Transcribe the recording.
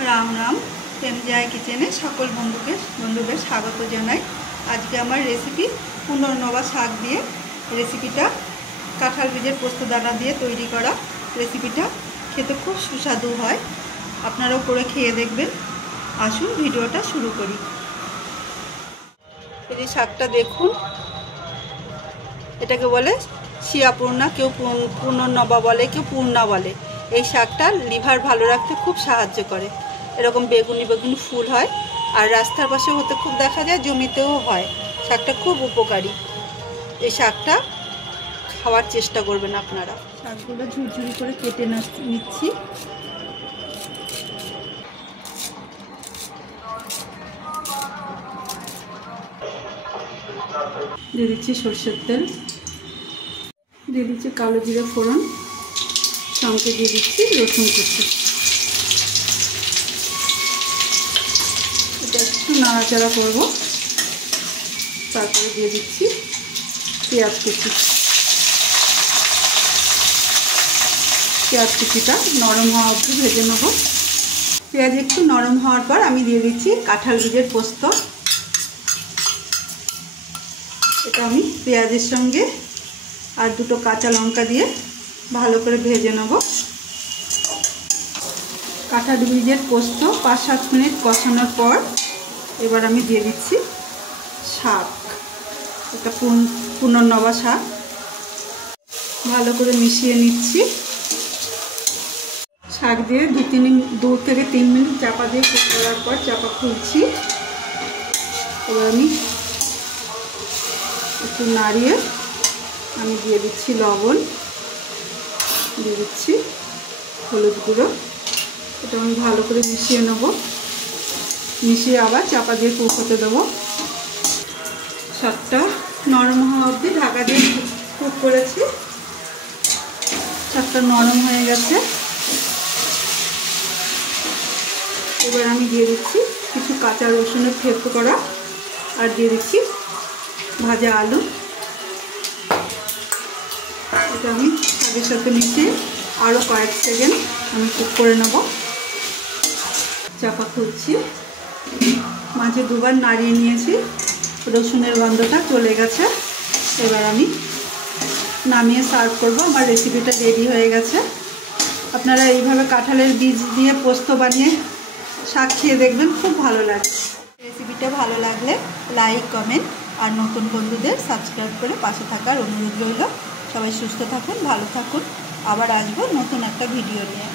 Ram Ram MGI किचेने सकल बंधुके स्वागत जानाई। आज के आमार रेसिपि पुनर्नवा शाक दिए रेसिपिटा काँठाल बीजेर पोस्त दाना दिए तैरी करा रेसिपिटा खेते खूब सुस्वादु हय। आपनाराও करे खेये देखबेन। आसुन भिडियोटा शुरू करी। এই শাকটা দেখুন, এটাকে বলে শিয়াপূর্ণা, কেউ পুনর্নবা বলে, কেউ পূর্ণা বলে। এই শাকটা লিভার ভালো রাখতে খুব সাহায্য করে। এরকম বেগুনি বেগুনি ফুল হয় আর রাস্তার পাশে হতে খুব দেখা যায়, জমিতেও হয়। শাকটা খুব উপকারী। এই শাকটা খাওয়ার চেষ্টা করবেন আপনারা। শাকগুলো ঝুরঝুরি করে কেটে নিচ্ছি। দিয়ে দিচ্ছি সরষের তেল, দিয়ে দিচ্ছি কালো জিরে ফোড়ন, সঙ্গে দিয়ে দিচ্ছি রসুন কুচি। এটা একটু নাড়াচাড়া করব, তারপরে দিয়ে দিচ্ছি পেঁয়াজ কুচি। পেঁয়াজ কুচিটা নরম হওয়া অবধি ভেজে নেব। পেঁয়াজ একটু নরম হওয়ার পর আমি দিয়ে দিচ্ছি কাঁঠাল বীজের পোস্ত। এটা আমি পেঁয়াজের সঙ্গে আর দুটো কাঁচা লঙ্কা দিয়ে ভালো করে ভেজে নেব। কাঁঠাল বীজের পোস্ত 5-7 মিনিট কষানোর পর এবার আমি দিয়ে দিচ্ছি শাক। এটা পুনর্নবা শাক। ভালো করে মিশিয়ে নিচ্ছি। শাক দিয়ে 2 থেকে 3 মিনিট চাপা দিয়ে কুক করার পর চাপা খুলছি। এবার আমি একটু নাড়িয়ে আমি দিয়ে দিচ্ছি লবণ, দিয়ে দিচ্ছি হলুদ গুঁড়ো। এটা আমি ভালো করে মিশিয়ে নেব। মিশিয়ে আবার চাপা দিয়ে কুক হতে দেবো। শাকটা নরম হওয়া অবধি ঢাকা দিয়ে কুক করেছি। শাকটা নরম হয়ে গেছে। এবার আমি দিয়ে দিচ্ছি কিছু কাঁচা রসুনের থেতো করা, আর দিয়ে দিচ্ছি ভাজা আলু। এটা আমি শাকের সাথে মিশিয়ে আরও কয়েক সেকেন্ড আমি কুক করে নেব। চাপা খুলছি। মাঝে 2বার নাড়িয়ে নিয়েছি। রসুনের গন্ধটা চলে গেছে। এবার আমি নামিয়ে সার্ভ করব। আমার রেসিপিটা রেডি হয়ে গেছে। আপনারা এইভাবে কাঁঠালের বীজ দিয়ে পোস্ত বানিয়ে শাক খেয়ে দেখবেন, খুব ভালো লাগে। রেসিপিটা ভালো লাগলে লাইক, কমেন্ট আর নতুন বন্ধুদের সাবস্ক্রাইব করে পাশে থাকার অনুরোধ রইল। সবাই সুস্থ থাকুন, ভালো থাকুন। আবার আসবো নতুন একটা ভিডিও নিয়ে।